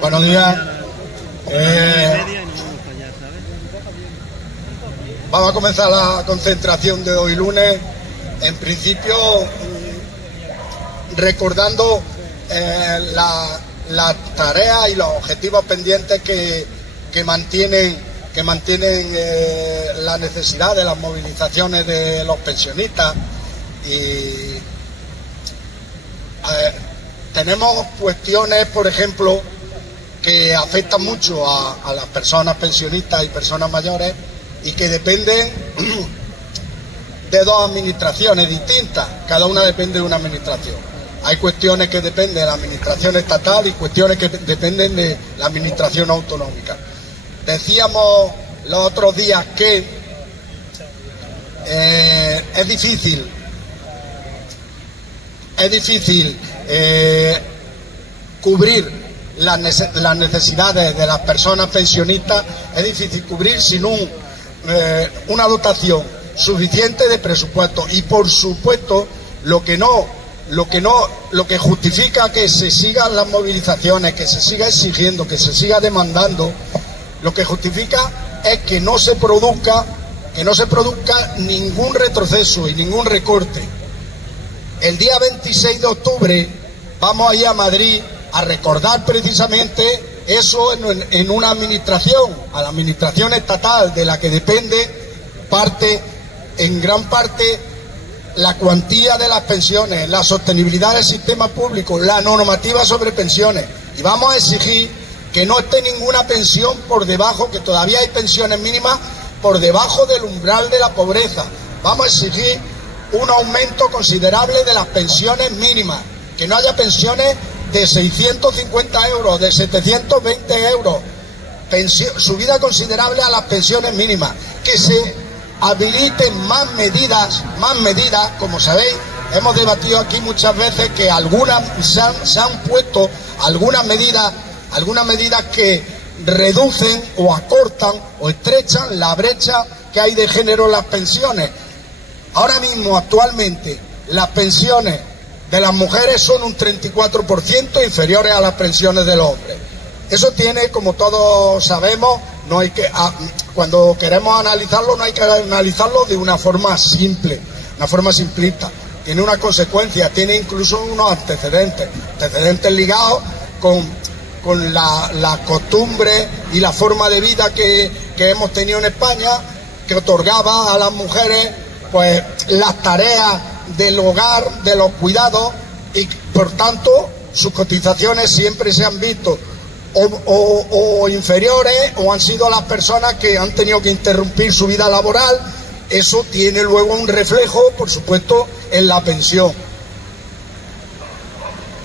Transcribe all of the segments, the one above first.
Buenos días. Vamos a comenzar la concentración de hoy lunes. En principio, recordando las tareas y los objetivos pendientes que mantienen la necesidad de las movilizaciones de los pensionistas. Y tenemos cuestiones, por ejemplo, que afectan mucho a las personas pensionistas y personas mayores y que dependen de dos administraciones distintas. Cada una depende de una administración. Hay cuestiones que dependen de la administración estatal y cuestiones que dependen de la administración autonómica. Decíamos los otros días que es difícil cubrir las necesidades de las personas pensionistas, es difícil cubrir sin una dotación suficiente de presupuesto. Y por supuesto lo que justifica que se sigan las movilizaciones, que se siga exigiendo, que se siga demandando, lo que justifica es que no se produzca ningún retroceso y ningún recorte. El día 26 de octubre vamos a ir a Madrid a recordar precisamente eso en una administración, a la administración estatal de la que depende en gran parte la cuantía de las pensiones, la sostenibilidad del sistema público, la normativa sobre pensiones. Y vamos a exigir que no esté ninguna pensión por debajo, que todavía hay pensiones mínimas por debajo del umbral de la pobreza. Vamos a exigir un aumento considerable de las pensiones mínimas, que no haya pensiones de 650 euros, de 720 euros, subida considerable a las pensiones mínimas, que se habiliten más medidas, como sabéis, hemos debatido aquí muchas veces que algunas se han puesto algunas medidas que reducen o acortan o estrechan la brecha que hay de género en las pensiones. Ahora mismo, actualmente, las pensiones de las mujeres son un 34% inferiores a las pensiones de los hombres. Eso tiene, como todos sabemos, cuando queremos analizarlo, no hay que analizarlo de una forma simple, una forma simplista. Tiene una consecuencia, tiene incluso unos antecedentes ligados con la costumbre y la forma de vida que hemos tenido en España, que otorgaba a las mujeres pues las tareas del hogar, de los cuidados, y por tanto sus cotizaciones siempre se han visto o inferiores, o han sido las personas que han tenido que interrumpir su vida laboral. Eso tiene luego un reflejo, por supuesto, en la pensión.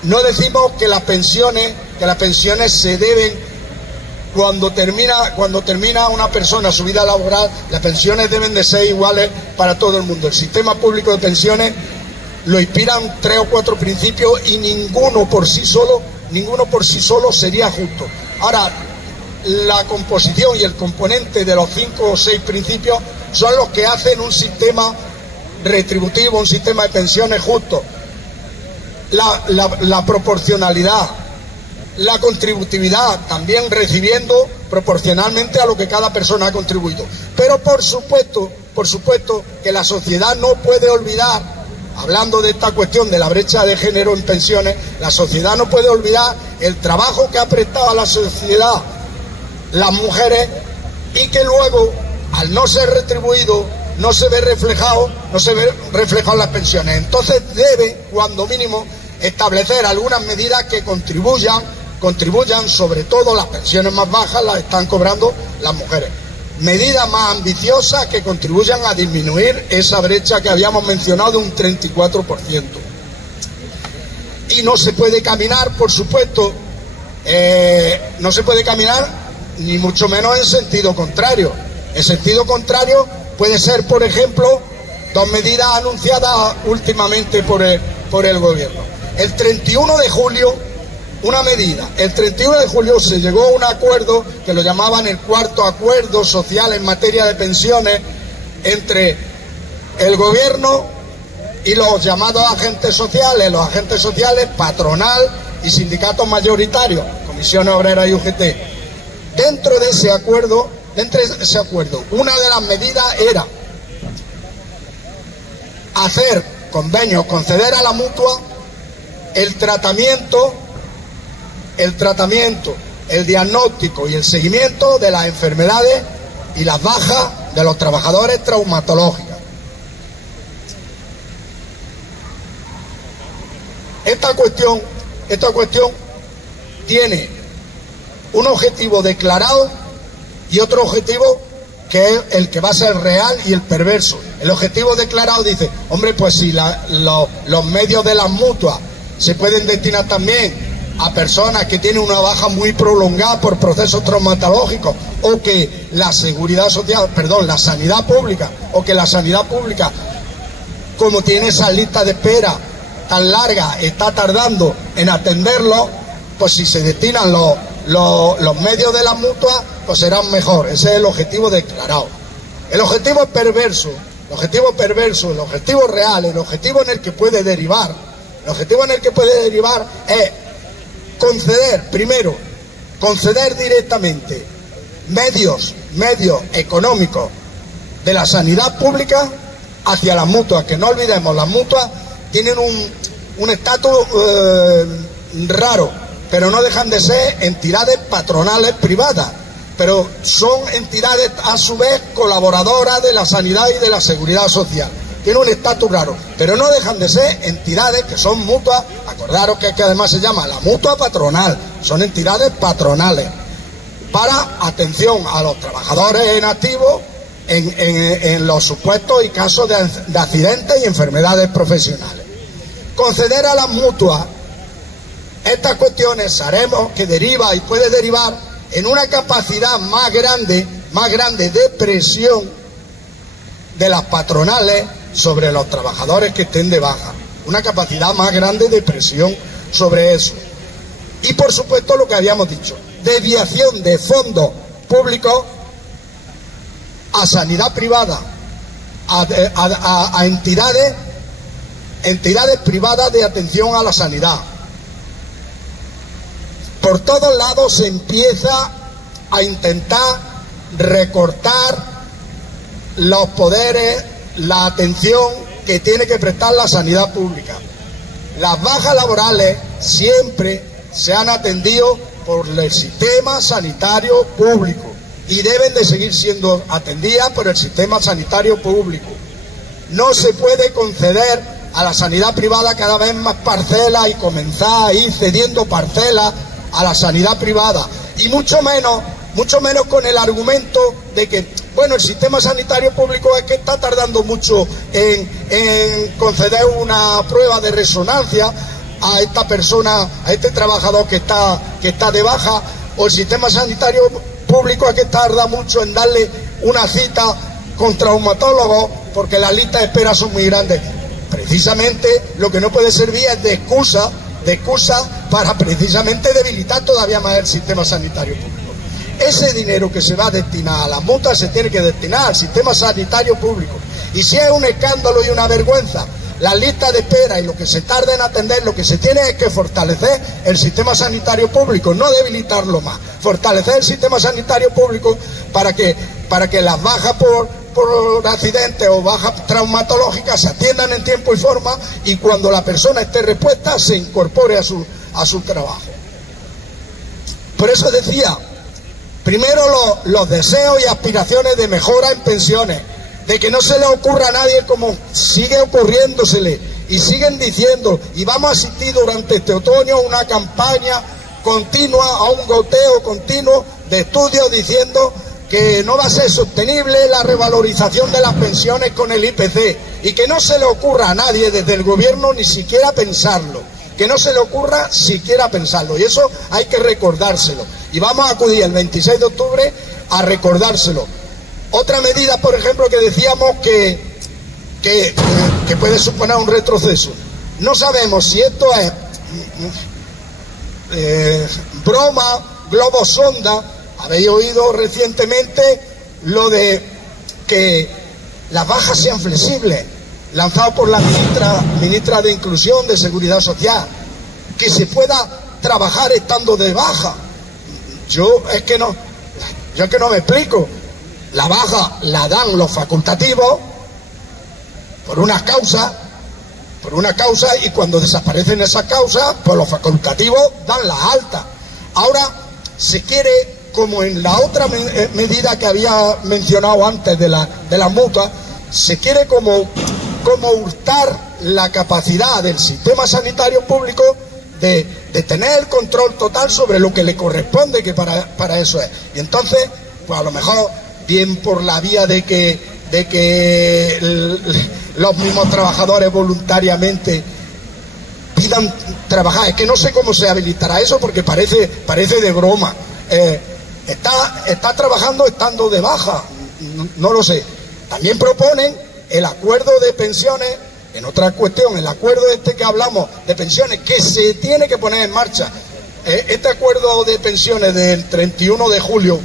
No decimos que las pensiones se deben, cuando termina una persona su vida laboral, las pensiones deben de ser iguales para todo el mundo. El sistema público de pensiones lo inspiran 3 o 4 principios y ninguno por sí solo sería justo. Ahora, la composición y el componente de los 5 o 6 principios son los que hacen un sistema retributivo, un sistema de pensiones justo. La proporcionalidad, la contributividad, también recibiendo proporcionalmente a lo que cada persona ha contribuido. Pero por supuesto que la sociedad no puede olvidar, hablando de esta cuestión de la brecha de género en pensiones, la sociedad no puede olvidar el trabajo que ha prestado a la sociedad las mujeres y que luego, al no ser retribuido, no se ve reflejado en las pensiones. Entonces debe, cuando mínimo, establecer algunas medidas que contribuyan, sobre todo las pensiones más bajas las están cobrando las mujeres. Medidas más ambiciosas que contribuyan a disminuir esa brecha que habíamos mencionado de un 34%. Y no se puede caminar, por supuesto, no se puede caminar ni mucho menos en sentido contrario. En sentido contrario puede ser, por ejemplo, 2 medidas anunciadas últimamente por el gobierno. El 31 de julio, una medida. El 31 de julio se llegó a un acuerdo que lo llamaban el 4º acuerdo social en materia de pensiones entre el gobierno y los llamados agentes sociales, patronal y sindicatos mayoritarios, Comisiones Obreras y UGT. Dentro de ese acuerdo, una de las medidas era hacer convenios, conceder a la mutua el tratamiento, el diagnóstico y el seguimiento de las enfermedades y las bajas de los trabajadores traumatológicas. Esta cuestión tiene un objetivo declarado y otro objetivo que es el que va a ser real y el perverso. El objetivo declarado dice, hombre, pues si los medios de las mutuas se pueden destinar también a personas que tienen una baja muy prolongada por procesos traumatológicos, o que la seguridad social, la sanidad pública, como tiene esa lista de espera tan larga, está tardando en atenderlo, pues si se destinan los medios de las mutuas, pues serán mejor. Ese es el objetivo declarado. El objetivo perverso, el objetivo real, el objetivo en el que puede derivar es conceder directamente medios económicos de la sanidad pública hacia las mutuas, que no olvidemos, las mutuas tienen un estatus raro, pero no dejan de ser entidades patronales privadas, pero son entidades a su vez colaboradoras de la sanidad y de la seguridad social. Tienen un estatus raro, pero no dejan de ser entidades que son mutuas. Acordaros que además se llama la mutua patronal, son entidades patronales para atención a los trabajadores en activo en los supuestos y casos de accidentes y enfermedades profesionales. Conceder a las mutuas estas cuestiones sabemos que deriva y puede derivar en una capacidad más grande de presión de las patronales sobre los trabajadores que estén de baja, una capacidad más grande de presión sobre eso. Y por supuesto lo que habíamos dicho, desviación de fondos públicos a sanidad privada, a entidades privadas de atención a la sanidad. Por todos lados se empieza a intentar recortar los poderes, la atención que tiene que prestar la sanidad pública. Las bajas laborales siempre se han atendido por el sistema sanitario público y deben de seguir siendo atendidas por el sistema sanitario público. No se puede conceder a la sanidad privada cada vez más parcelas y comenzar a ir cediendo parcelas a la sanidad privada, y mucho menos con el argumento de que, bueno, el sistema sanitario público es que está tardando mucho en conceder una prueba de resonancia a esta persona, a este trabajador que está de baja, o el sistema sanitario público es que tarda mucho en darle una cita con traumatólogos porque las listas de espera son muy grandes. Precisamente lo que no puede servir es de excusa para precisamente debilitar todavía más el sistema sanitario público. Ese dinero que se va a destinar a las mutuas se tiene que destinar al sistema sanitario público. Y si es un escándalo y una vergüenza las listas de espera y lo que se tarda en atender, lo que se tiene es que fortalecer el sistema sanitario público, no debilitarlo más. Fortalecer el sistema sanitario público para que las bajas por accidentes o bajas traumatológicas se atiendan en tiempo y forma, y cuando la persona esté repuesta se incorpore a su trabajo. Por eso decía, primero los deseos y aspiraciones de mejora en pensiones, de que no se le ocurra a nadie como sigue ocurriéndosele, y siguen diciendo, y vamos a asistir durante este otoño a una campaña continua, a un goteo continuo de estudios diciendo que no va a ser sostenible la revalorización de las pensiones con el IPC, y que no se le ocurra a nadie desde el gobierno ni siquiera pensarlo, que no se le ocurra siquiera pensarlo, y eso hay que recordárselo, y vamos a acudir el 26 de octubre a recordárselo. Otra medida, por ejemplo, que decíamos que puede suponer un retroceso, no sabemos si esto es broma, globo sonda. Habéis oído recientemente lo de que las bajas sean flexibles, lanzado por la ministra de Inclusión, de Seguridad Social, que se pueda trabajar estando de baja, yo es que no me explico. La baja la dan los facultativos por una causa, y cuando desaparecen esas causas, pues los facultativos dan la alta. Ahora se quiere, como en la otra medida que había mencionado antes de las mutuas, se quiere como hurtar la capacidad del sistema sanitario público de tener el control total sobre lo que le corresponde, que para eso es. Y entonces, pues a lo mejor, bien por la vía de que los mismos trabajadores voluntariamente pidan trabajar, es que no sé cómo se habilitará eso, porque parece de broma. Está trabajando estando de baja, no lo sé. También proponen el acuerdo de pensiones. En otra cuestión, el acuerdo que hablamos de pensiones, que se tiene que poner en marcha. Este acuerdo de pensiones del 31 de julio,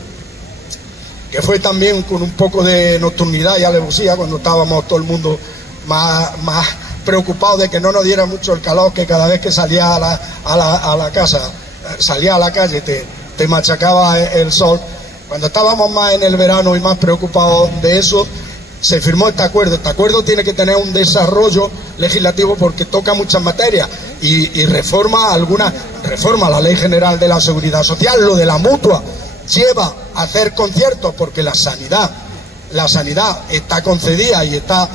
que fue también con un poco de nocturnidad y alevosía, cuando estábamos todo el mundo más preocupado de que no nos diera mucho el calor, que cada vez que salía a la casa, salía a la calle, te machacaba el sol. Cuando estábamos más en el verano y más preocupados de eso, se firmó este acuerdo. Este acuerdo tiene que tener un desarrollo legislativo porque toca muchas materias y reforma la Ley General de la Seguridad Social. Lo de la mutua lleva a hacer conciertos porque la sanidad está concedida y está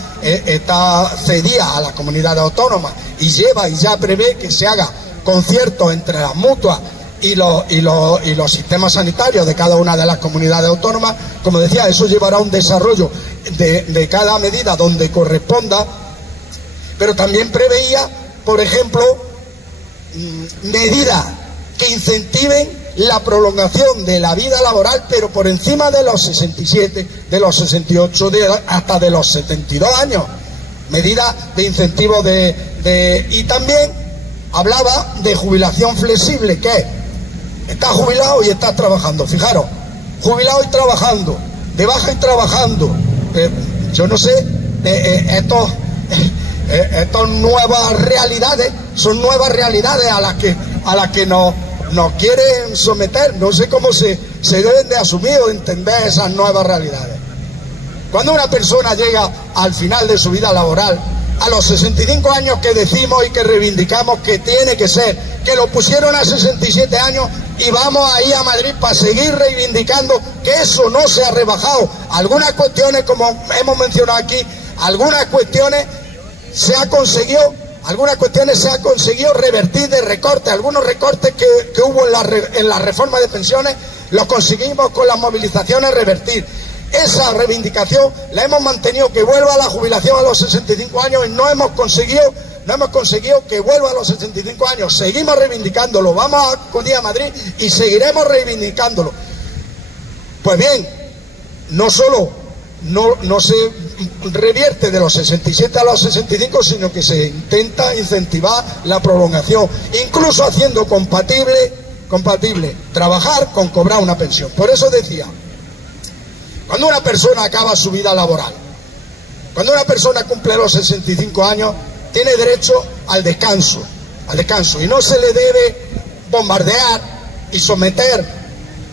cedida a las comunidades autónomas, y ya prevé que se haga conciertos entre las mutuas y los sistemas sanitarios de cada una de las comunidades autónomas. Como decía, eso llevará a un desarrollo de cada medida donde corresponda, pero también preveía, por ejemplo, medidas que incentiven la prolongación de la vida laboral, pero por encima de los 67, de los 68, hasta de los 72 años. Medidas de incentivo y también hablaba de jubilación flexible, que es: estás jubilado y estás trabajando. Fijaros, jubilado y trabajando, de baja y trabajando. Yo no sé, estas nuevas realidades son nuevas realidades a las que nos quieren someter. No sé cómo se deben de asumir o entender esas nuevas realidades. Cuando una persona llega al final de su vida laboral, a los 65 años que decimos y que reivindicamos que tiene que ser, que lo pusieron a 67 años, y vamos ahí a Madrid para seguir reivindicando que eso no se ha rebajado. Algunas cuestiones, como hemos mencionado aquí, algunas cuestiones se ha conseguido revertir de recortes. Algunos recortes que hubo en la reforma de pensiones los conseguimos con las movilizaciones revertir. Esa reivindicación la hemos mantenido, que vuelva a la jubilación a los 65 años, y no hemos conseguido que vuelva a los 65 años. Seguimos reivindicándolo, vamos a acudir a Madrid y seguiremos reivindicándolo. Pues bien, no solo no se revierte de los 67 a los 65, sino que se intenta incentivar la prolongación, incluso haciendo compatible trabajar con cobrar una pensión. Por eso decía, cuando una persona acaba su vida laboral, cuando una persona cumple los 65 años, tiene derecho al descanso, y no se le debe bombardear y someter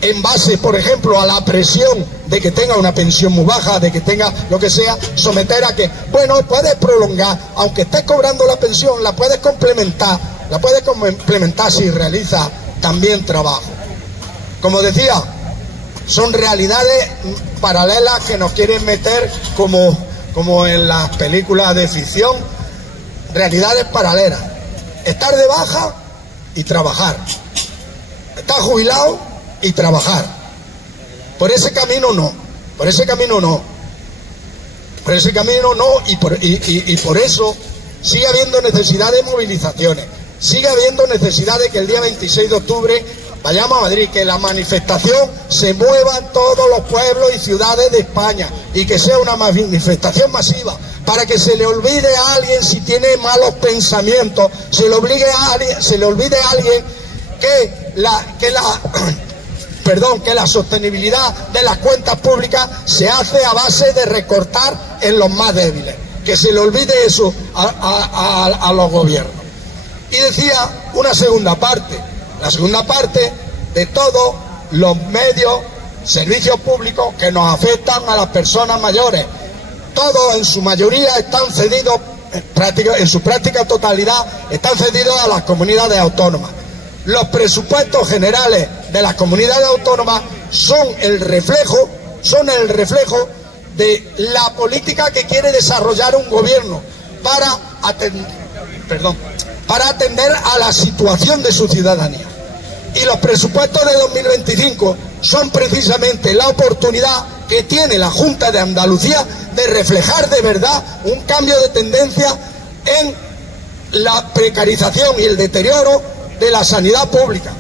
en base, por ejemplo, a la presión de que tenga una pensión muy baja, de que tenga lo que sea, someter a que, bueno, puedes prolongar, aunque estés cobrando la pensión, la puedes complementar si realiza también trabajo. Como decía, son realidades paralelas que nos quieren meter como en las películas de ficción, realidades paralelas. Estar de baja y trabajar. Estar jubilado y trabajar. Por ese camino no. Y por eso sigue habiendo necesidad de movilizaciones. Sigue habiendo necesidad de que el día 26 de octubre vayamos a Madrid, que la manifestación se mueva en todos los pueblos y ciudades de España, y que sea una manifestación masiva, para que se le olvide a alguien, si tiene malos pensamientos, se le olvide a alguien que la sostenibilidad de las cuentas públicas se hace a base de recortar en los más débiles. Que se le olvide eso a los gobiernos. Y decía una segunda parte. La segunda parte de todo los medios, servicios públicos que nos afectan a las personas mayores. Todos en su mayoría están cedidos, en su práctica totalidad, están cedidos a las comunidades autónomas. Los presupuestos generales de las comunidades autónomas son el reflejo de la política que quiere desarrollar un gobierno para atender a la situación de su ciudadanía. Y los presupuestos de 2025 son precisamente la oportunidad que tiene la Junta de Andalucía de reflejar de verdad un cambio de tendencia en la precarización y el deterioro de la sanidad pública.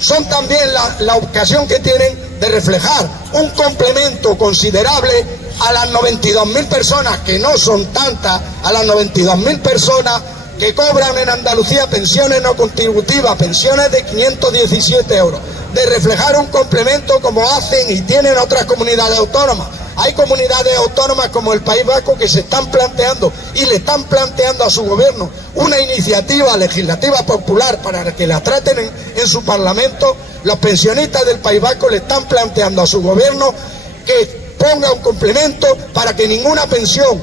Son también la ocasión que tienen de reflejar un complemento considerable a las 92.000 personas, que no son tantas, a las 92.000 personas que cobran en Andalucía pensiones no contributivas, pensiones de 517 euros, de reflejar un complemento como hacen y tienen otras comunidades autónomas. Hay comunidades autónomas como el País Vasco que se están planteando y le están planteando a su gobierno una iniciativa legislativa popular para que la traten en su parlamento. Los pensionistas del País Vasco le están planteando a su gobierno que ponga un complemento para que ninguna pensión,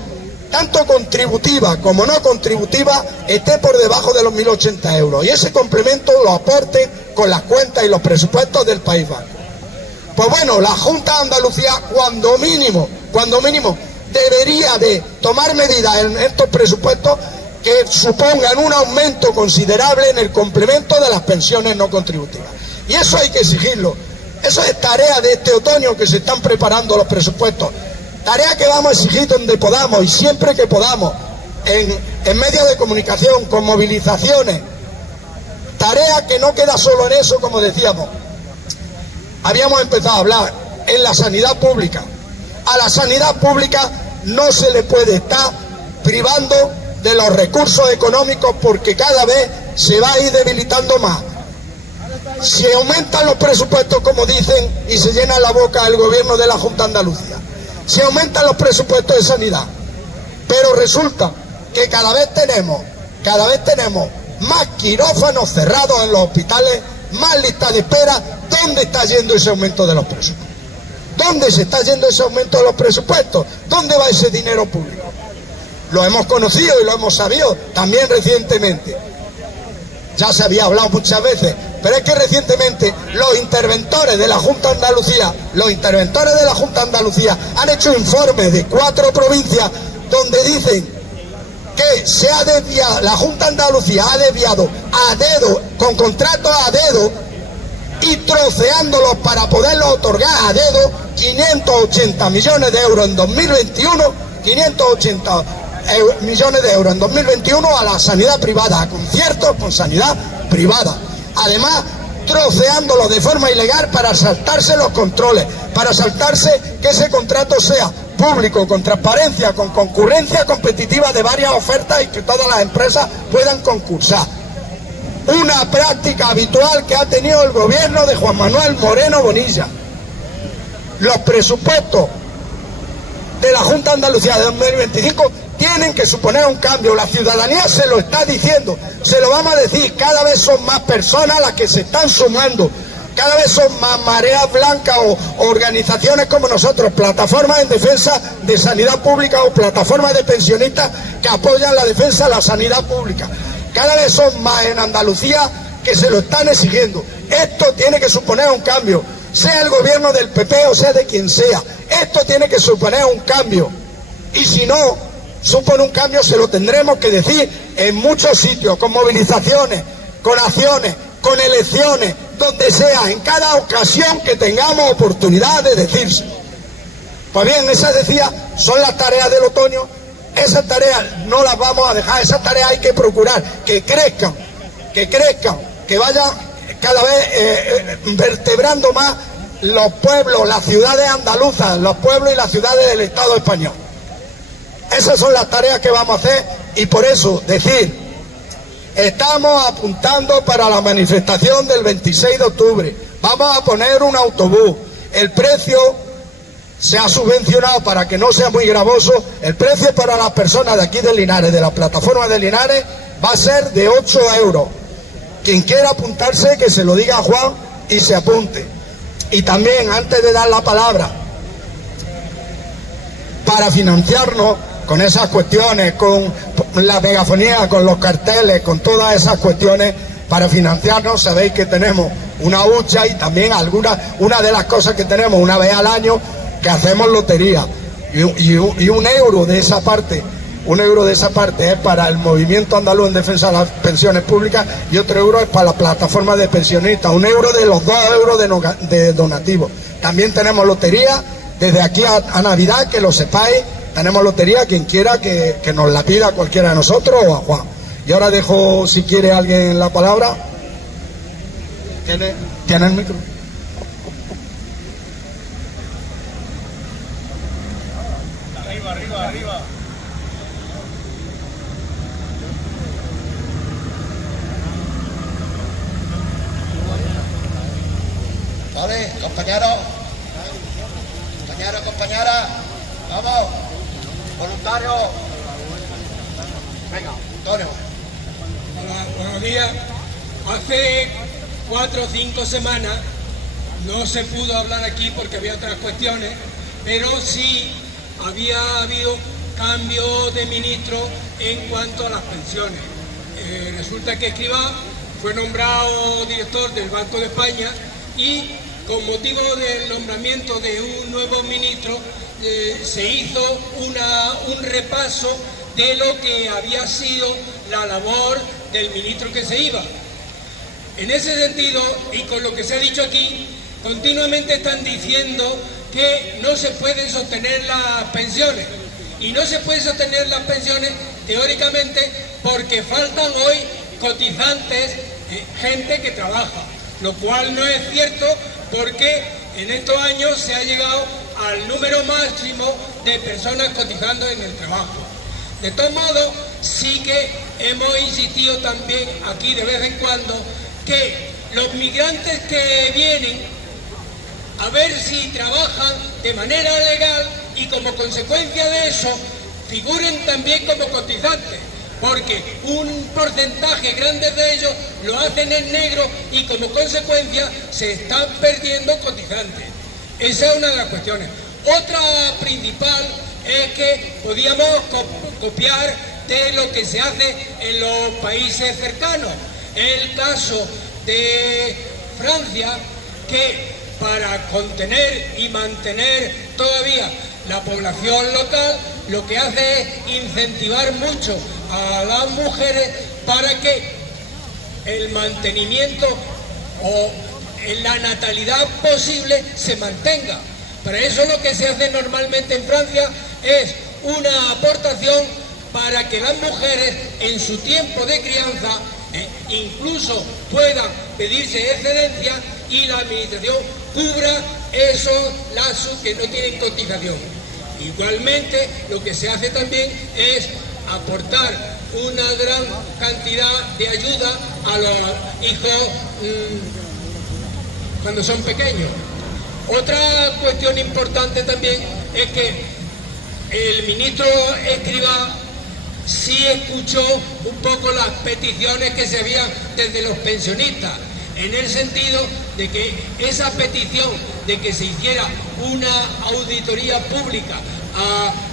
tanto contributiva como no contributiva, esté por debajo de los 1.080 euros. Y ese complemento lo aporte con las cuentas y los presupuestos del País Vasco. Pues bueno, la Junta de Andalucía, cuando mínimo, debería de tomar medidas en estos presupuestos que supongan un aumento considerable en el complemento de las pensiones no contributivas. Y eso hay que exigirlo. Eso es tarea de este otoño que se están preparando los presupuestos. Tarea que vamos a exigir donde podamos y siempre que podamos, en medios de comunicación, con movilizaciones. Tarea que no queda solo en eso, como decíamos. Habíamos empezado a hablar en la sanidad pública. A la sanidad pública no se le puede estar privando de los recursos económicos porque cada vez se va a ir debilitando más. Si aumentan los presupuestos, como dicen, y se llena la boca el gobierno de la Junta de Andalucía, si aumentan los presupuestos de sanidad, pero resulta que cada vez tenemos más quirófanos cerrados en los hospitales, más listas de espera. ¿Dónde está yendo ese aumento de los presupuestos? ¿Dónde se está yendo ese aumento de los presupuestos? ¿Dónde va ese dinero público? Lo hemos conocido y lo hemos sabido también recientemente. Ya se había hablado muchas veces, pero es que recientemente los interventores de la Junta de Andalucía han hecho informes de 4 provincias donde dicen que se ha desviado, la Junta de Andalucía ha desviado a dedo, con contratos a dedo y troceándolos para poderlos otorgar a dedo, 580 millones de euros en 2021, 580 millones de euros en 2021 a la sanidad privada, a conciertos con sanidad privada. Además, troceándolo de forma ilegal para saltarse los controles, para saltarse que ese contrato sea público, con transparencia, con concurrencia competitiva de varias ofertas y que todas las empresas puedan concursar. Una práctica habitual que ha tenido el gobierno de Juan Manuel Moreno Bonilla. Los presupuestos de la Junta de Andalucía de 2025 tienen que suponer un cambio. La ciudadanía se lo está diciendo, se lo vamos a decir. Cada vez son más personas las que se están sumando, cada vez son más mareas blancas o organizaciones como nosotros, plataformas en defensa de sanidad pública o plataformas de pensionistas que apoyan la defensa de la sanidad pública. Cada vez son más en Andalucía que se lo están exigiendo. Esto tiene que suponer un cambio, sea el gobierno del PP o sea de quien sea. Esto tiene que suponer un cambio. Y si no supone un cambio, se lo tendremos que decir en muchos sitios, con movilizaciones, con acciones, con elecciones, donde sea, en cada ocasión que tengamos oportunidad de decirse. Pues bien, esas, decía, son las tareas del otoño. Esas tareas no las vamos a dejar, esas tareas hay que procurar que crezcan, que vayan cada vez vertebrando más los pueblos, las ciudades andaluzas, los pueblos y las ciudades del Estado español. Esas son las tareas que vamos a hacer y por eso decir, estamos apuntando para la manifestación del 26 de octubre, vamos a poner un autobús, el precio se ha subvencionado para que no sea muy gravoso, el precio para las personas de aquí de Linares, de la plataforma de Linares, va a ser de 8 euros. Quien quiera apuntarse, que se lo diga a Juan y se apunte. Y también, antes de dar la palabra, para financiarnos con esas cuestiones, con la megafonía, con los carteles, con todas esas cuestiones, para financiarnos, sabéis que tenemos una hucha y también una de las cosas que tenemos una vez al año, que hacemos lotería. Y un euro de esa parte, es para el Movimiento Andaluz en Defensa de las Pensiones Públicas y otro euro es para la plataforma de pensionistas. Un euro de los 2 euros de donativo. También tenemos lotería, desde aquí a Navidad, que lo sepáis, tenemos lotería, quien quiera que nos la pida, cualquiera de nosotros o a Juan. Y ahora dejo, si quiere alguien, la palabra. ¿Tiene el micro? Arriba. Vale, compañeros, compañeras, vamos, voluntarios. Venga, Antonio. Hola, buenos días. Hace 4 o 5 semanas no se pudo hablar aquí porque había otras cuestiones, pero sí había habido cambio de ministro en cuanto a las pensiones. Resulta que Escrivá fue nombrado director del Banco de España y con motivo del nombramiento de un nuevo ministro se hizo un repaso de lo que había sido la labor del ministro que se iba. En ese sentido, y con lo que se ha dicho aquí, continuamente están diciendo que no se pueden sostener las pensiones. Y no se pueden sostener las pensiones, teóricamente, porque faltan hoy cotizantes, gente que trabaja. Lo cual no es cierto, porque en estos años se ha llegado al número máximo de personas cotizando en el trabajo. De todos modos, sí que hemos insistido también aquí de vez en cuando que los migrantes que vienen a ver si trabajan de manera legal y como consecuencia de eso figuren también como cotizantes, porque un porcentaje grande de ellos lo hacen en negro y como consecuencia se están perdiendo cotizantes. Esa es una de las cuestiones. Otra principal es que podíamos copiar de lo que se hace en los países cercanos. El caso de Francia, que para contener y mantener todavía la población local, lo que hace es incentivar mucho a las mujeres para que el mantenimiento o la natalidad posible se mantenga. Para eso lo que se hace normalmente en Francia es una aportación para que las mujeres en su tiempo de crianza incluso puedan pedirse excedencia y la administración cubra esos lazos que no tienen cotización. Igualmente lo que se hace también es aportar una gran cantidad de ayuda a los hijos cuando son pequeños. Otra cuestión importante también es que el ministro Escrivá sí escuchó un poco las peticiones que se habían desde los pensionistas, en el sentido de que esa petición de que se hiciera una auditoría pública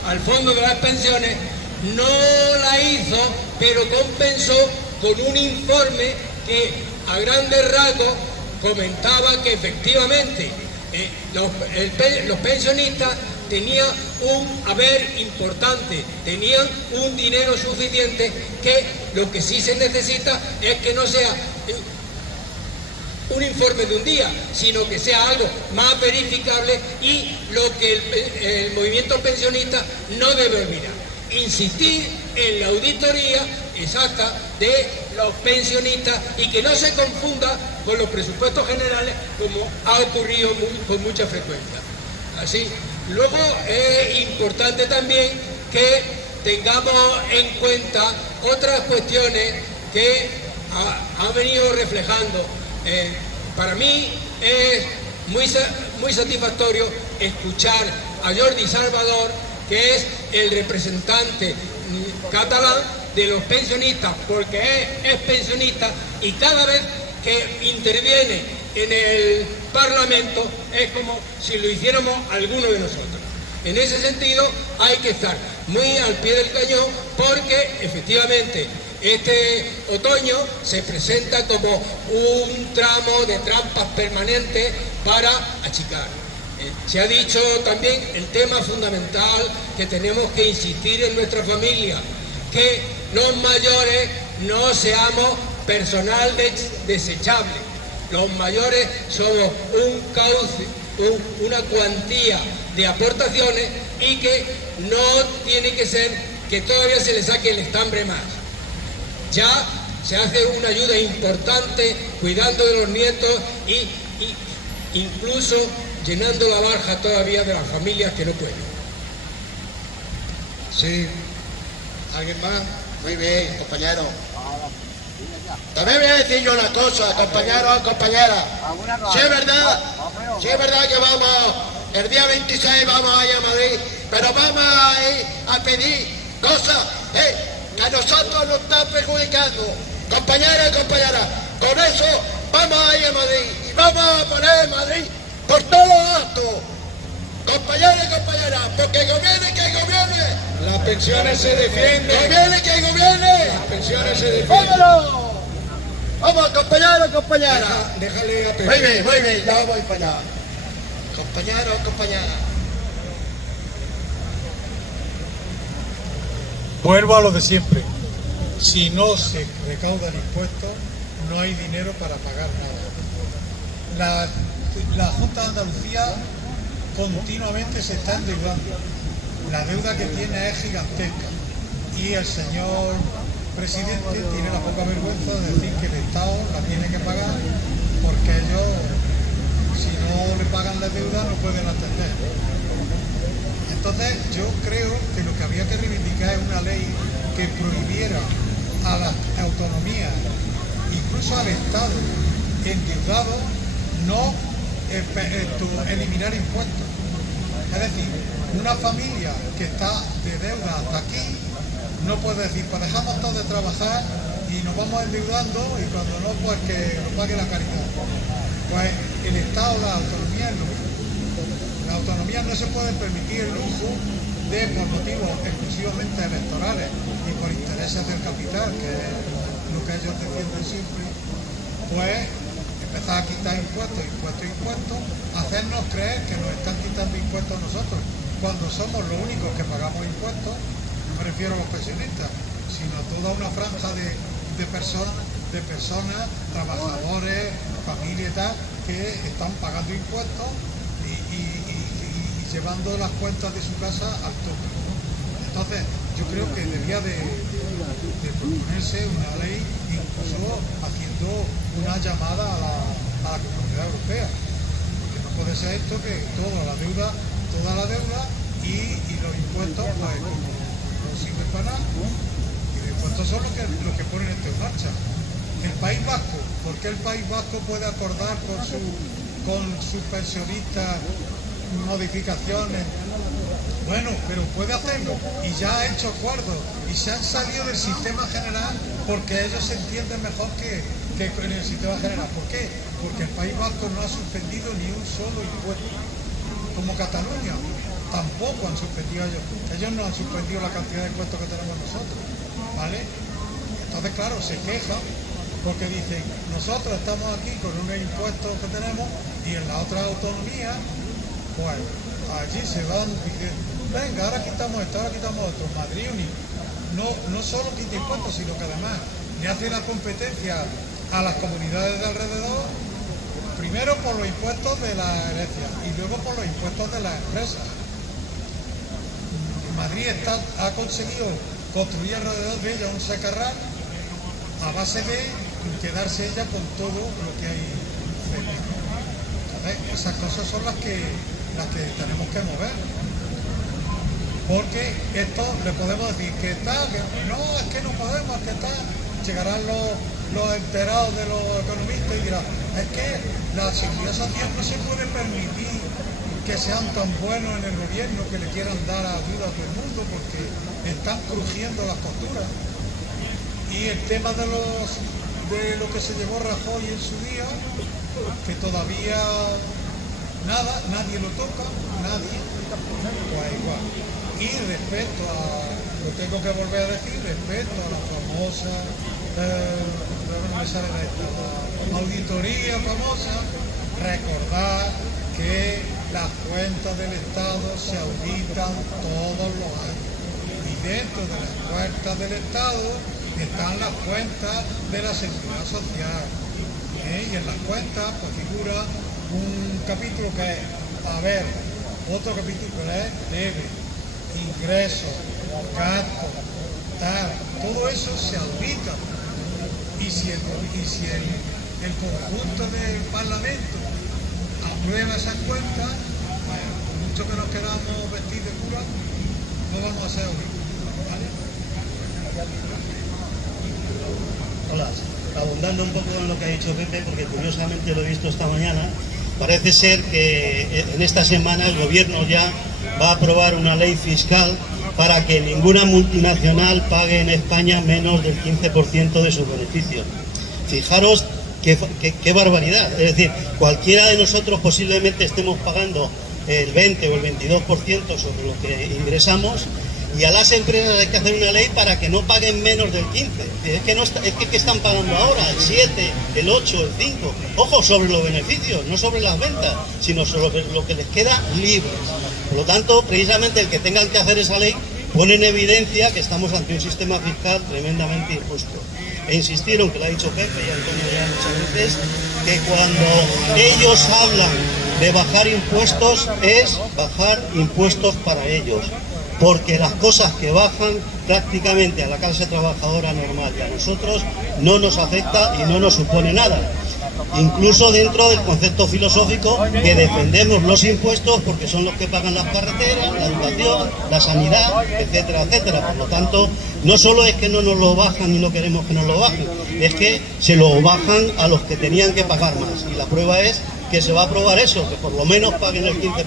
al fondo de las pensiones no la hizo, pero compensó con un informe que a grandes rasgos comentaba que efectivamente los pensionistas tenían un haber importante, tenían un dinero suficiente, que lo que sí se necesita es que no sea un informe de un día, sino que sea algo más verificable, y lo que el movimiento pensionista no debe olvidar: insistir en la auditoría exacta de los pensionistas y que no se confunda con los presupuestos generales, como ha ocurrido con mucha frecuencia. Así, luego es importante también que tengamos en cuenta otras cuestiones que ha venido reflejando. Para mí es muy satisfactorio escuchar a Jordi Salvador, que es el representante catalán de los pensionistas, porque es pensionista, y cada vez que interviene en el Parlamento es como si lo hiciéramos alguno de nosotros. En ese sentido hay que estar muy al pie del cañón porque efectivamente este otoño se presenta como un tramo de trampas permanentes para achicar. Se ha dicho también el tema fundamental que tenemos que insistir en nuestra familia, que los mayores no seamos personal desechable. Los mayores somos un cauce, una cuantía de aportaciones y que no tiene que ser que todavía se le saque el estambre más. Ya se hace una ayuda importante cuidando de los nietos y incluso llenando la barja todavía de las familias que no pueden. Sí. ¿Alguien más? Muy bien, compañero. También voy a decir yo una cosa, compañeros, compañeras. Sí es verdad que vamos, el día 26 vamos a ir a Madrid, pero vamos a ir a pedir cosas que a nosotros nos están perjudicando. Compañeros y compañeras, con eso vamos a ir a Madrid y vamos a poner Madrid por todo alto. Compañeros y compañeras, porque gobierne que gobierne. Las pensiones se defienden. Gobierne que gobierne. Las pensiones se defienden. ¡Vámonos! Vamos, compañeros, compañeras. Déjale a Pepe. Muy bien, ya voy para allá. Compañeros, compañeras. Vuelvo a lo de siempre. Si no se recaudan impuestos, no hay dinero para pagar nada. La Junta de Andalucía continuamente se está endeudando. La deuda que tiene es gigantesca. Y el señor presidente tiene la poca vergüenza de decir que el Estado la tiene que pagar porque ellos, si no le pagan la deuda, no pueden atender. Entonces yo creo que lo que había que reivindicar es una ley que prohibiera a las autonomías, incluso al Estado endeudado, no eliminar impuestos. Es decir, una familia que está de deuda hasta aquí no puede decir, pues dejamos todos de trabajar y nos vamos endeudando y cuando no, pues que nos pague la caridad. Pues el Estado, la autonomía es lujo. Las autonomías no se pueden permitir el lujo de, por motivos exclusivamente electorales y por intereses del capital, que es lo que ellos defienden siempre, pues empezar a quitar impuestos, hacernos creer que nos están quitando impuestos a nosotros, cuando somos los únicos que pagamos impuestos. No me refiero a los pensionistas, sino a toda una franja de personas, trabajadores, familias y tal, que están pagando impuestos y llevando las cuentas de su casa al tope. Entonces, yo creo que debía de proponerse una ley, incluso haciendo una llamada a la Comunidad Europea. Porque no puede ser esto que toda la deuda y los impuestos, pues, no sirven para nada. Y los impuestos son los que ponen esto en marcha. El País Vasco, ¿por qué el País Vasco puede acordar con sus pensionistas modificaciones? Bueno, pero puede hacerlo y ya ha hecho acuerdos y se han salido del sistema general porque ellos se entienden mejor que en el sistema general. ¿Por qué? Porque el País Vasco no ha suspendido ni un solo impuesto, como Cataluña. Tampoco han suspendido ellos. Ellos no han suspendido la cantidad de impuestos que tenemos nosotros, ¿vale? Entonces, claro, se quejan porque dicen, nosotros estamos aquí con unos impuestos que tenemos y en la otra autonomía, pues allí se van diciendo, venga, ahora quitamos esto, ahora quitamos otro. Madrid no solo quita impuestos, sino que además le hace la competencia a las comunidades de alrededor, primero por los impuestos de la herencia y luego por los impuestos de las empresas. Madrid ha conseguido construir alrededor de ella un secarral a base de quedarse ella con todo lo que hay cerca. Entonces, esas cosas son las que tenemos que mover. Porque esto le podemos decir que está, que no, es que no podemos, que está. Llegarán los enterados de los economistas y dirán, es que la Seguridad Social no se puede permitir que sean tan buenos en el gobierno que le quieran dar ayuda a todo el mundo porque están crujiendo las costuras. Y el tema de de lo que se llevó Rajoy en su día, que todavía nadie lo toca, nadie, pues igual. Y respecto a, lo tengo que volver a decir, respecto a la famosa, no me sale la auditoría famosa, recordar que las cuentas del Estado se auditan todos los años. Y dentro de las cuentas del Estado están las cuentas de la Seguridad Social. Y en las cuentas pues figura un capítulo que es, otro capítulo que es debe, ingresos, gastos, tal, todo eso se audita. Y si el conjunto del Parlamento aprueba esas cuentas, bueno, por mucho que nos quedamos vestidos de cura, no vamos a ser obligados, ¿vale? Hola, abundando un poco en lo que ha dicho Pepe, porque curiosamente lo he visto esta mañana, parece ser que en esta semana el gobierno ya va a aprobar una ley fiscal para que ninguna multinacional pague en España menos del 15% de sus beneficios. Fijaros qué barbaridad, es decir, cualquiera de nosotros posiblemente estemos pagando el 20 o el 22% sobre lo que ingresamos, y a las empresas hay que hacer una ley para que no paguen menos del 15%. Es que ¿qué están pagando ahora? El 7, el 8, el 5%. Ojo, sobre los beneficios, no sobre las ventas, sino sobre lo que les queda libres. Por lo tanto, precisamente el que tengan que hacer esa ley pone en evidencia que estamos ante un sistema fiscal tremendamente injusto. E insistieron, que lo ha dicho Pepe y Antonio ya muchas veces, que cuando ellos hablan de bajar impuestos, es bajar impuestos para ellos. Porque las cosas que bajan prácticamente a la clase trabajadora normal y a nosotros no nos afecta y no nos supone nada. Incluso dentro del concepto filosófico que defendemos los impuestos porque son los que pagan las carreteras, la educación, la sanidad, etcétera, etcétera. Por lo tanto, no solo es que no nos lo bajan y no queremos que nos lo bajen, es que se lo bajan a los que tenían que pagar más. Y la prueba es que se va a aprobar eso, que por lo menos paguen el 15%,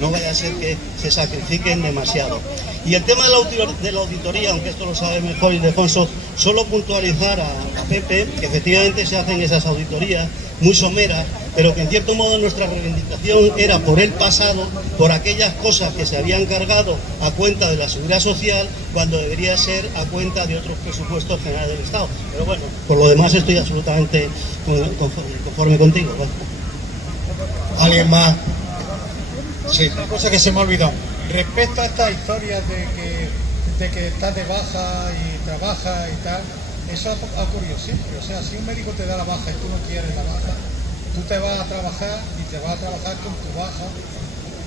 no vaya a ser que se sacrifiquen demasiado. Y el tema de la auditoría, aunque esto lo sabe mejor Ildefonso, solo puntualizar a Pepe que efectivamente se hacen esas auditorías muy someras, pero que en cierto modo nuestra reivindicación era por el pasado, por aquellas cosas que se habían cargado a cuenta de la Seguridad Social, cuando debería ser a cuenta de otros presupuestos generales del Estado. Pero bueno, por lo demás estoy absolutamente conforme contigo. ¿Vale? ¿Alguien más? Sí, una cosa que se me ha olvidado. Respecto a estas historias de que estás de baja y trabajas y tal, eso ha ocurrido siempre. O sea, si un médico te da la baja y tú no quieres la baja, tú te vas a trabajar y te vas a trabajar con tu baja,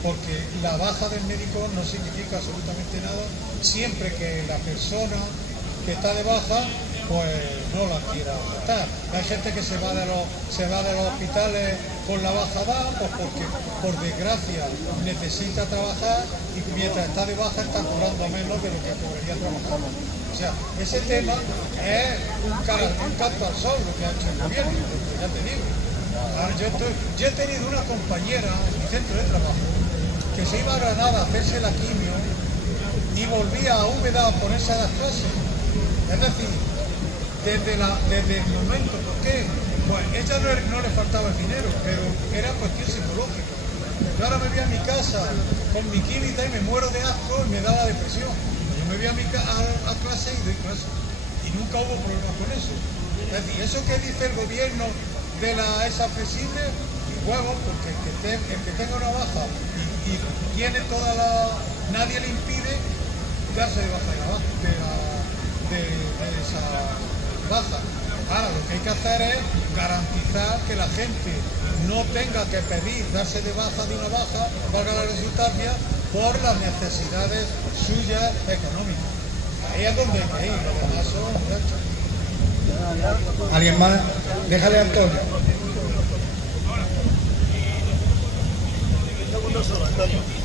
porque la baja del médico no significa absolutamente nada siempre que la persona que está de baja pues no la quiera aceptar. Hay gente que se va de los hospitales con la baja edad, pues porque por desgracia necesita trabajar y mientras está de baja está cobrando menos de lo que cobraría trabajando. O sea, ese tema es un canto al sol lo que ha hecho el gobierno, porque ya te digo. Ahora, yo he tenido una compañera en mi centro de trabajo que se iba a Granada a hacerse la quimio y volvía a Úbeda a ponerse a las clases. Es decir, desde el momento, ¿por qué? Pues ella no le faltaba el dinero, pero era cuestión psicológica. Yo ahora me voy a mi casa con mi química y me muero de asco y me da la depresión. Yo me voy a clase y doy clase. Y nunca hubo problema con eso. Es decir, eso que dice el gobierno de la ESA flexible, huevo, porque el que tenga una baja y tiene toda la... nadie le impide darse de baja de esa baja. Ahora, lo que hay que hacer es garantizar que la gente no tenga que pedir darse de baja de una baja, valga la redundancia, por las necesidades suyas económicas. Ahí es donde hay que ir, lo demás son muchachos. ¿Alguien más? Déjale a Antonio.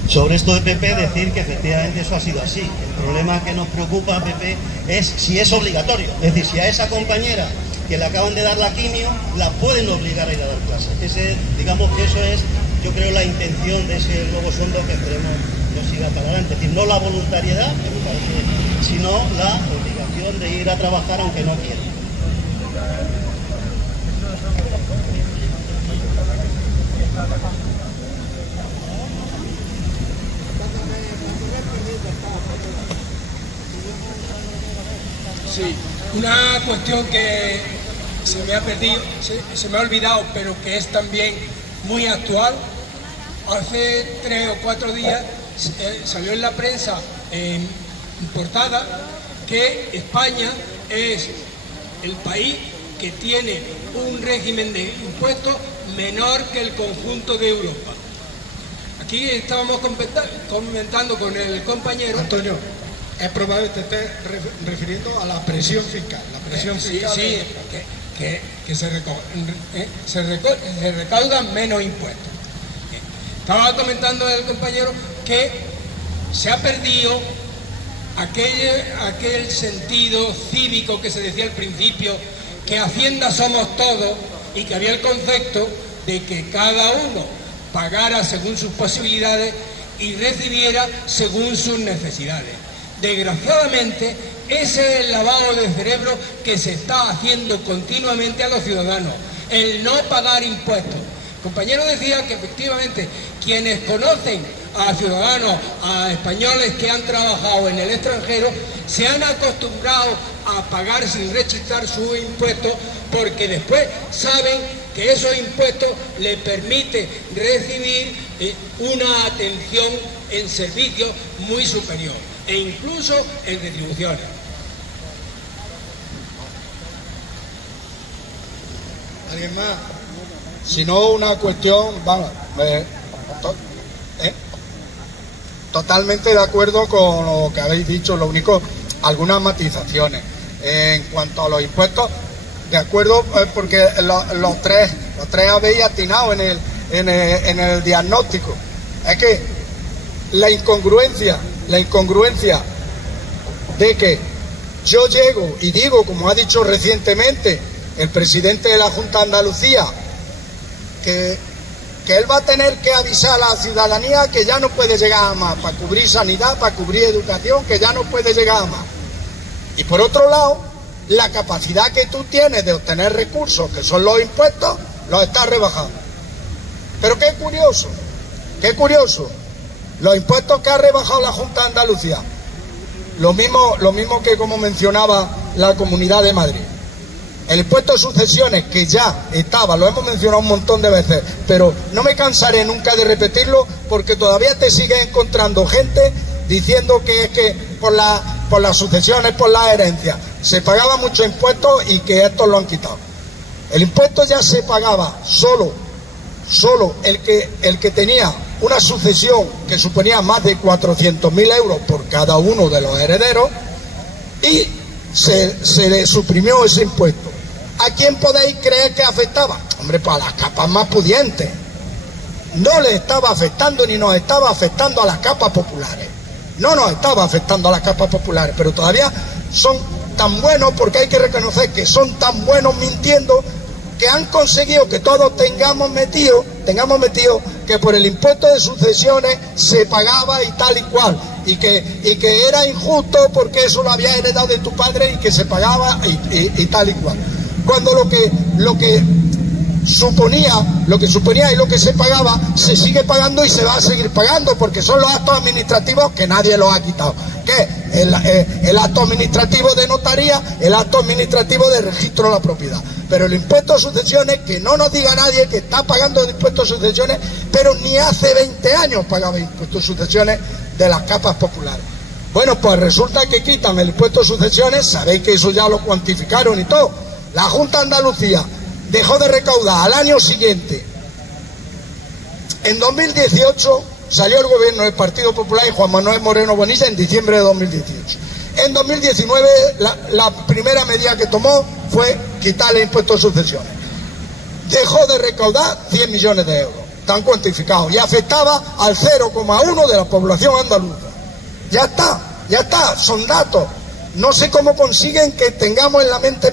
Sobre esto de PP, decir que efectivamente eso ha sido así. El problema que nos preocupa, PP, es si es obligatorio. Es decir, si a esa compañera que le acaban de dar la quimio, la pueden obligar a ir a dar clases. Digamos que eso es, yo creo, la intención de ese nuevo sueldo que esperemos no siga para adelante. Es decir, no la voluntariedad, que me parece, sino la obligación de ir a trabajar aunque no quiera. una cuestión que se me ha perdido, se me ha olvidado, pero que es también muy actual. Hace 3 o 4 días salió en la prensa en portada que España es el país que tiene un régimen de impuestos menor que el conjunto de Europa. Aquí estábamos comentando con el compañero... Antonio, es probable que te estés refiriendo a la presión fiscal. La presión fiscal sí, que se recaudan menos impuestos. Estaba comentando el compañero que se ha perdido aquel sentido cívico que se decía al principio, que Hacienda somos todos, y que había el concepto de que cada uno pagara según sus posibilidades y recibiera según sus necesidades. Desgraciadamente, ese es el lavado de cerebro que se está haciendo continuamente a los ciudadanos, el no pagar impuestos. El compañero decía que efectivamente quienes conocen a ciudadanos, a españoles que han trabajado en el extranjero, se han acostumbrado a pagar sin rechazar sus impuestos, porque después saben que esos impuestos les permiten recibir una atención en servicios muy superior e incluso en retribuciones. ¿Alguien más? Si no, una cuestión, vamos, totalmente de acuerdo con lo que habéis dicho, lo único, algunas matizaciones. En cuanto a los impuestos, de acuerdo, porque los tres habéis atinado en el diagnóstico. Es que la incongruencia de que yo llego y digo, como ha dicho recientemente el presidente de la Junta de Andalucía, que él va a tener que avisar a la ciudadanía que ya no puede llegar a más, para cubrir sanidad, para cubrir educación, que ya no puede llegar a más. Y por otro lado, la capacidad que tú tienes de obtener recursos, que son los impuestos, los estás rebajando. Pero qué curioso, los impuestos que ha rebajado la Junta de Andalucía, lo mismo que como mencionaba la Comunidad de Madrid. El impuesto de sucesiones, que ya estaba, lo hemos mencionado un montón de veces, pero no me cansaré nunca de repetirlo, porque todavía te sigues encontrando gente diciendo que es que por las sucesiones, por las herencias, se pagaba muchos impuestos y que estos lo han quitado. El impuesto ya se pagaba solo el que tenía una sucesión que suponía más de 400.000 euros por cada uno de los herederos, y se le suprimió ese impuesto. ¿A quién podéis creer que afectaba? Hombre, para las capas más pudientes. No le estaba afectando ni nos estaba afectando a las capas populares. No nos estaba afectando a las capas populares, pero todavía son tan buenos, porque hay que reconocer que son tan buenos mintiendo, que han conseguido que todos tengamos metido que por el impuesto de sucesiones se pagaba y tal y cual, y que era injusto porque eso lo había heredado de tu padre y que se pagaba y tal y cual. Cuando lo que suponía y lo que se pagaba se sigue pagando y se va a seguir pagando, porque son los actos administrativos que nadie los ha quitado. ¿Qué? El acto administrativo de notaría, el acto administrativo de registro de la propiedad. Pero el impuesto de sucesiones, que no nos diga nadie que está pagando el impuesto de sucesiones, pero ni hace 20 años pagaba impuesto de sucesiones de las capas populares. Bueno, pues resulta que quitan el impuesto de sucesiones, sabéis que eso ya lo cuantificaron y todo. La Junta de Andalucía dejó de recaudar al año siguiente. En 2018 salió el gobierno del Partido Popular y Juan Manuel Moreno Bonilla en diciembre de 2018. En 2019 la primera medida que tomó fue quitar el impuesto de sucesiones. Dejó de recaudar 100 millones de euros, están cuantificados, y afectaba al 0,1 de la población andaluza. Ya está, son datos. No sé cómo consiguen que tengamos en la mente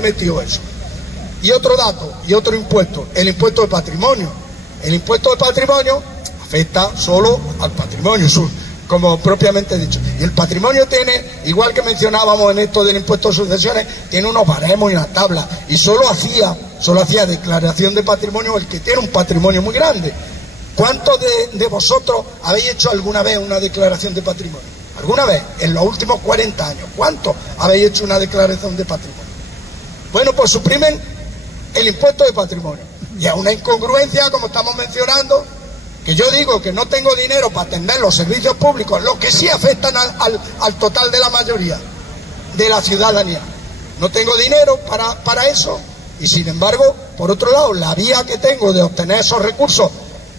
metido eso. Y otro dato, y otro impuesto, el impuesto de patrimonio. El impuesto de patrimonio afecta solo al patrimonio, como propiamente dicho. Y el patrimonio tiene, igual que mencionábamos en esto del impuesto de sucesiones, tiene unos baremos y una tabla. Y solo hacía declaración de patrimonio el que tiene un patrimonio muy grande. ¿Cuántos de vosotros habéis hecho alguna vez una declaración de patrimonio? ¿Alguna vez en los últimos 40 años? ¿Cuántos habéis hecho una declaración de patrimonio? Bueno, pues suprimen el impuesto de patrimonio. Y es una incongruencia, como estamos mencionando, que yo digo que no tengo dinero para atender los servicios públicos, los que sí afectan al total de la mayoría de la ciudadanía. No tengo dinero para eso, y sin embargo, por otro lado, la vía que tengo de obtener esos recursos,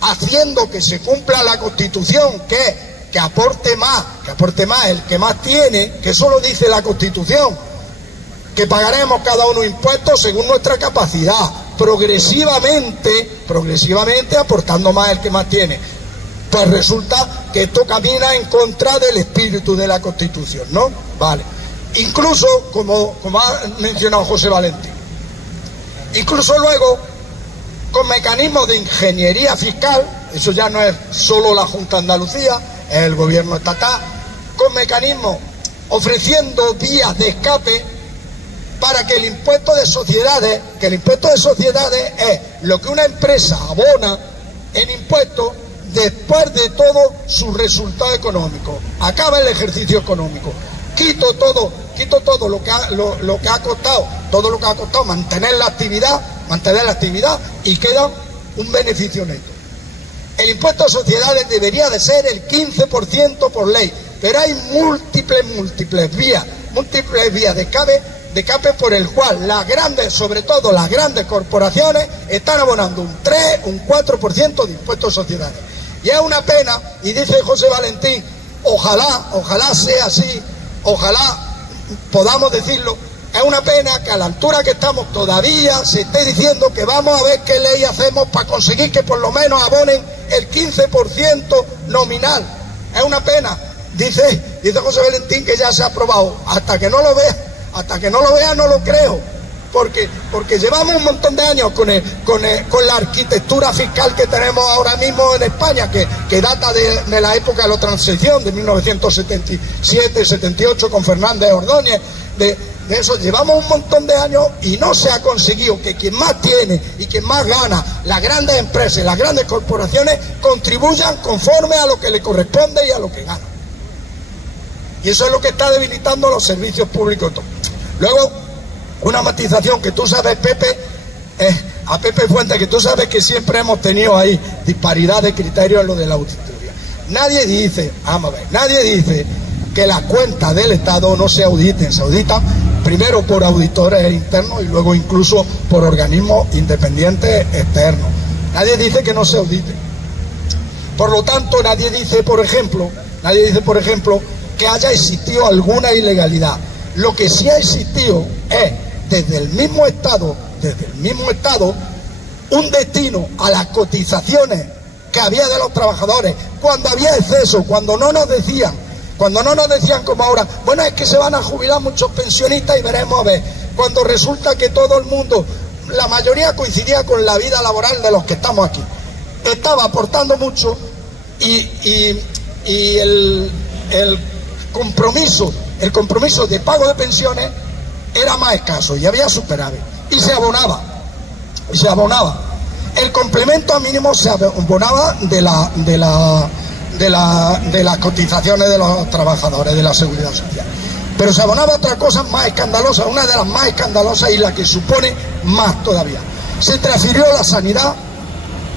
haciendo que se cumpla la Constitución, que aporte más el que más tiene, que eso lo dice la Constitución, que pagaremos cada uno impuestos según nuestra capacidad, progresivamente aportando más el que más tiene. Pues resulta que esto camina en contra del espíritu de la Constitución, ¿no? Vale. Incluso, como ha mencionado José Valentín, incluso luego, con mecanismos de ingeniería fiscal, eso ya no es solo la Junta de Andalucía, es el gobierno estatal, con mecanismos ofreciendo vías de escape para que el impuesto de sociedades, es lo que una empresa abona en impuestos después de todo su resultado económico. Acaba el ejercicio económico. Quito todo lo que ha costado mantener la actividad y queda un beneficio neto. El impuesto a sociedades debería de ser el 15% por ley, pero hay múltiples vías de escape por el cual sobre todo las grandes corporaciones están abonando un 3, un 4% de impuestos a sociedades. Y es una pena, y dice José Valentín, ojalá sea así, ojalá podamos decirlo, es una pena que a la altura que estamos todavía se esté diciendo que vamos a ver qué ley hacemos para conseguir que por lo menos abonen el 15% nominal. Es una pena. Dice José Valentín que ya se ha aprobado. Hasta que no lo vea no lo creo. Porque llevamos un montón de años con la arquitectura fiscal que tenemos ahora mismo en España, que data de la época de la transición, de 1977, 78, con Fernández Ordóñez, de eso llevamos un montón de años y no se ha conseguido que quien más tiene y quien más gana, las grandes empresas, las grandes corporaciones, contribuyan conforme a lo que le corresponde y a lo que ganan. Y eso es lo que está debilitando los servicios públicos. Luego, una matización que tú sabes, Pepe, a Pepe Fuentes, que tú sabes que siempre hemos tenido ahí disparidad de criterios en lo de la auditoría. Nadie dice que las cuentas del Estado no se auditen, se auditan primero por auditores internos y luego incluso por organismos independientes externos. Nadie dice que no se audite. Por lo tanto, nadie dice, por ejemplo, que haya existido alguna ilegalidad. Lo que sí ha existido es, desde el mismo Estado, un destino a las cotizaciones que había de los trabajadores, cuando había exceso, cuando no nos decían como ahora, bueno, es que se van a jubilar muchos pensionistas y veremos a ver, cuando resulta que todo el mundo, la mayoría coincidía con la vida laboral de los que estamos aquí, estaba aportando mucho y el compromiso de pago de pensiones era más escaso y había superávit y se abonaba. El complemento mínimo se abonaba de las cotizaciones de los trabajadores de la Seguridad Social, pero se abonaba otra cosa más escandalosa, una de las más escandalosas y la que supone más todavía. Se transfirió la sanidad,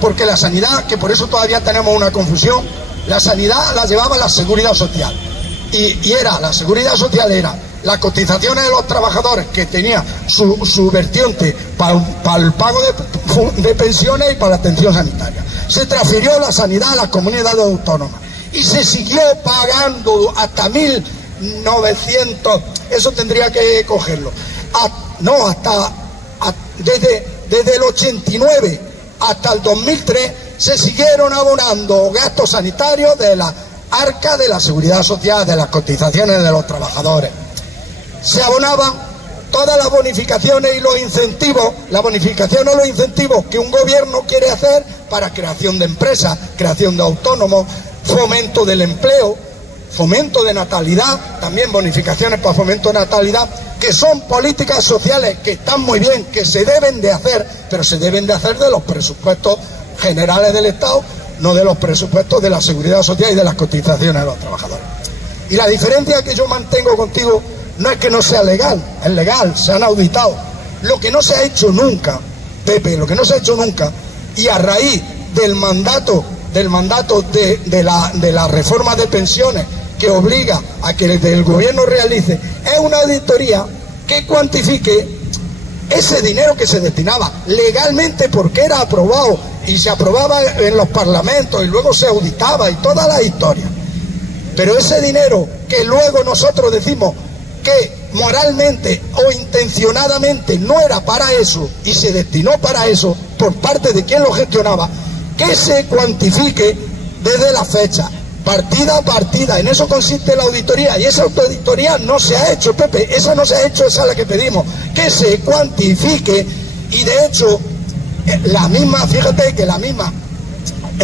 porque la sanidad, que por eso todavía tenemos una confusión, la sanidad la llevaba la Seguridad Social y la Seguridad Social era las cotizaciones de los trabajadores que tenía su vertiente para el pago de pensiones y para la atención sanitaria. Se transfirió la sanidad a las comunidades autónomas y se siguió pagando hasta 1900, eso tendría que cogerlo, desde el 89 hasta el 2003 se siguieron abonando gastos sanitarios de la arca de la Seguridad Social, de las cotizaciones de los trabajadores. Se abonaban todas las bonificaciones y los incentivos, que un gobierno quiere hacer para creación de empresas, creación de autónomos, fomento del empleo, fomento de natalidad, también bonificaciones para fomento de natalidad, que son políticas sociales que están muy bien, que se deben de hacer, pero se deben de hacer de los presupuestos generales del Estado, no de los presupuestos de la Seguridad Social y de las cotizaciones de los trabajadores. Y la diferencia que yo mantengo contigo no es que no sea legal, es legal, se han auditado. Lo que no se ha hecho nunca, Pepe, lo que no se ha hecho nunca, y a raíz del mandato de la reforma de pensiones que obliga a que el gobierno realice, es una auditoría que cuantifique ese dinero que se destinaba legalmente, porque era aprobado y se aprobaba en los parlamentos y luego se auditaba y toda la historia. Pero ese dinero que luego nosotros decimos que moralmente o intencionadamente no era para eso y se destinó para eso por parte de quien lo gestionaba, que se cuantifique desde la fecha, partida a partida. En eso consiste la auditoría, y esa auditoría no se ha hecho, Pepe, esa no se ha hecho, esa es la que pedimos, que se cuantifique. Y de hecho, fíjate que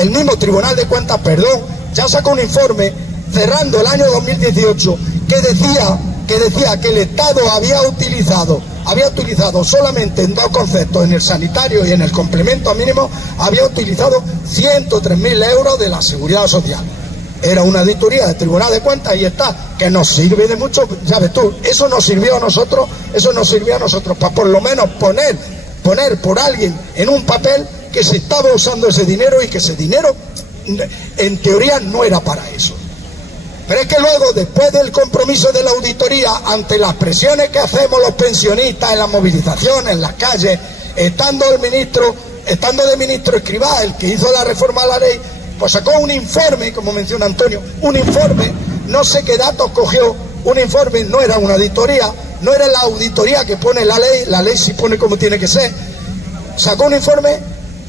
el mismo Tribunal de Cuentas, ya sacó un informe cerrando el año 2018 que decía que el Estado había utilizado solamente en dos conceptos, en el sanitario y en el complemento mínimo, había utilizado 103.000 euros de la Seguridad Social. Era una auditoría del Tribunal de Cuentas y está, que nos sirve de mucho, sabes tú, eso nos sirvió a nosotros para por lo menos poner por alguien en un papel que se estaba usando ese dinero y que ese dinero en teoría no era para eso. Pero es que luego, después del compromiso de la auditoría, ante las presiones que hacemos los pensionistas en las movilizaciones, en las calles, estando de ministro Escrivá, el que hizo la reforma a la ley, pues sacó un informe, como menciona Antonio, un informe, no sé qué datos cogió, un informe, no era una auditoría, no era la auditoría que pone la ley sí pone como tiene que ser, sacó un informe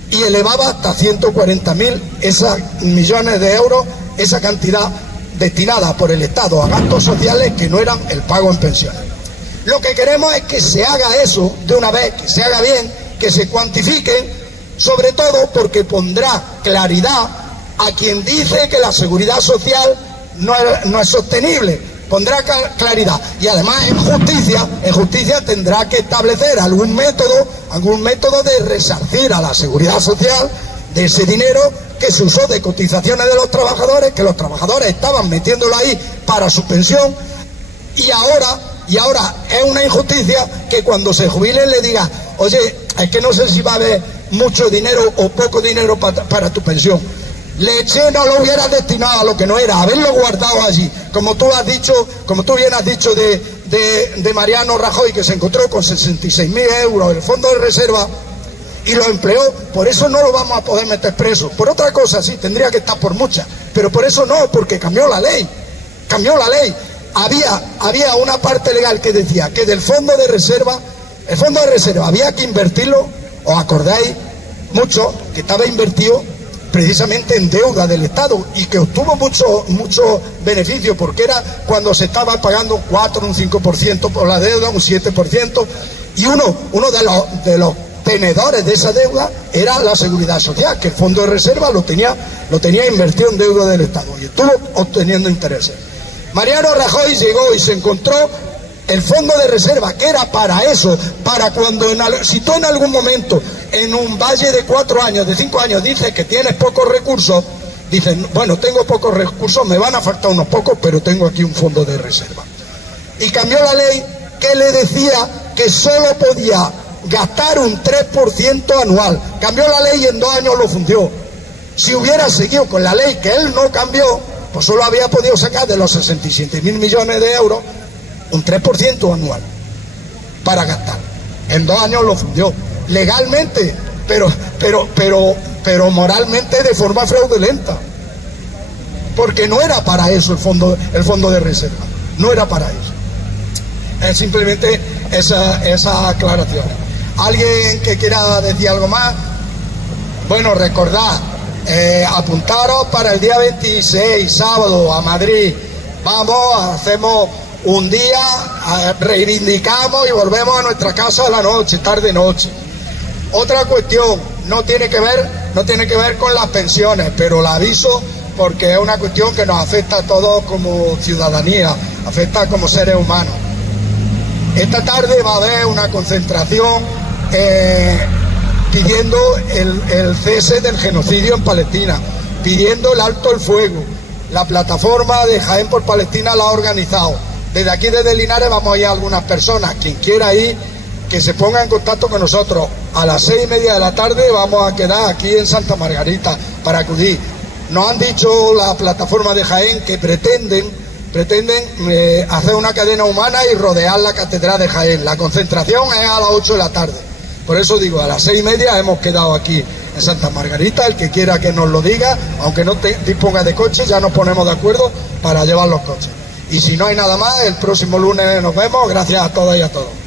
y elevaba hasta 140.000 millones de euros, esa cantidad destinada por el Estado a gastos sociales que no eran el pago en pensiones. Lo que queremos es que se haga eso de una vez, que se haga bien, que se cuantifiquen, sobre todo porque pondrá claridad a quien dice que la seguridad social no es sostenible, pondrá claridad. Y además en justicia tendrá que establecer algún método de resarcir a la seguridad social de ese dinero que se usó de cotizaciones de los trabajadores, que los trabajadores estaban metiéndolo ahí para su pensión, y ahora es una injusticia que cuando se jubilen le diga, oye, es que no sé si va a haber mucho dinero o poco dinero para tu pensión. Leche no lo hubieras destinado a lo que no era, haberlo guardado allí, como tú bien has dicho de Mariano Rajoy, que se encontró con 66.000 euros el fondo de reserva y lo empleó. Por eso no lo vamos a poder meter preso. Por otra cosa sí, tendría que estar por muchas, pero por eso no, porque cambió la ley. Había una parte legal que decía que del fondo de reserva, el fondo de reserva había que invertirlo, os acordáis mucho, que estaba invertido precisamente en deuda del Estado y que obtuvo mucho beneficio, porque era cuando se estaba pagando un 4, un 5% por la deuda, un 7%, y uno de los tenedores de esa deuda era la Seguridad Social, que el fondo de reserva lo tenía invertido en deuda del Estado y estuvo obteniendo intereses. Mariano Rajoy llegó y se encontró el fondo de reserva, que era para eso, para cuando si tú en algún momento en un valle de 4 años, de 5 años, dices que tienes pocos recursos, dices, bueno, tengo pocos recursos, me van a faltar unos pocos, pero tengo aquí un fondo de reserva. Y cambió la ley que le decía que solo podía gastar un 3% anual. Cambió la ley y en 2 años lo fundió. Si hubiera seguido con la ley que él no cambió, pues solo había podido sacar de los 67.000 millones de euros un 3% anual para gastar. En 2 años lo fundió legalmente, pero moralmente de forma fraudulenta, porque no era para eso el fondo de reserva, no era para eso. Es simplemente esa aclaración. ¿Alguien que quiera decir algo más? Bueno, recordad, apuntaros para el día 26, sábado, a Madrid. Vamos, hacemos un día, reivindicamos y volvemos a nuestra casa a la noche, tarde-noche. Otra cuestión, no tiene que ver con las pensiones, pero la aviso porque es una cuestión que nos afecta a todos como ciudadanía, afecta como seres humanos. Esta tarde va a haber una concentración pidiendo el cese del genocidio en Palestina, pidiendo el alto el fuego, la plataforma de Jaén por Palestina la ha organizado. Desde aquí, desde Linares, vamos a ir a algunas personas. Quien quiera ir, que se ponga en contacto con nosotros. A las 6:30 de la tarde vamos a quedar aquí en Santa Margarita para acudir. Nos han dicho la plataforma de Jaén que pretenden hacer una cadena humana y rodear la catedral de Jaén. La concentración es a las 8 de la tarde. Por eso digo, a las 6:30 hemos quedado aquí en Santa Margarita. El que quiera que nos lo diga, aunque no disponga de coche, ya nos ponemos de acuerdo para llevar los coches. Y si no hay nada más, el próximo lunes nos vemos. Gracias a todas y a todos.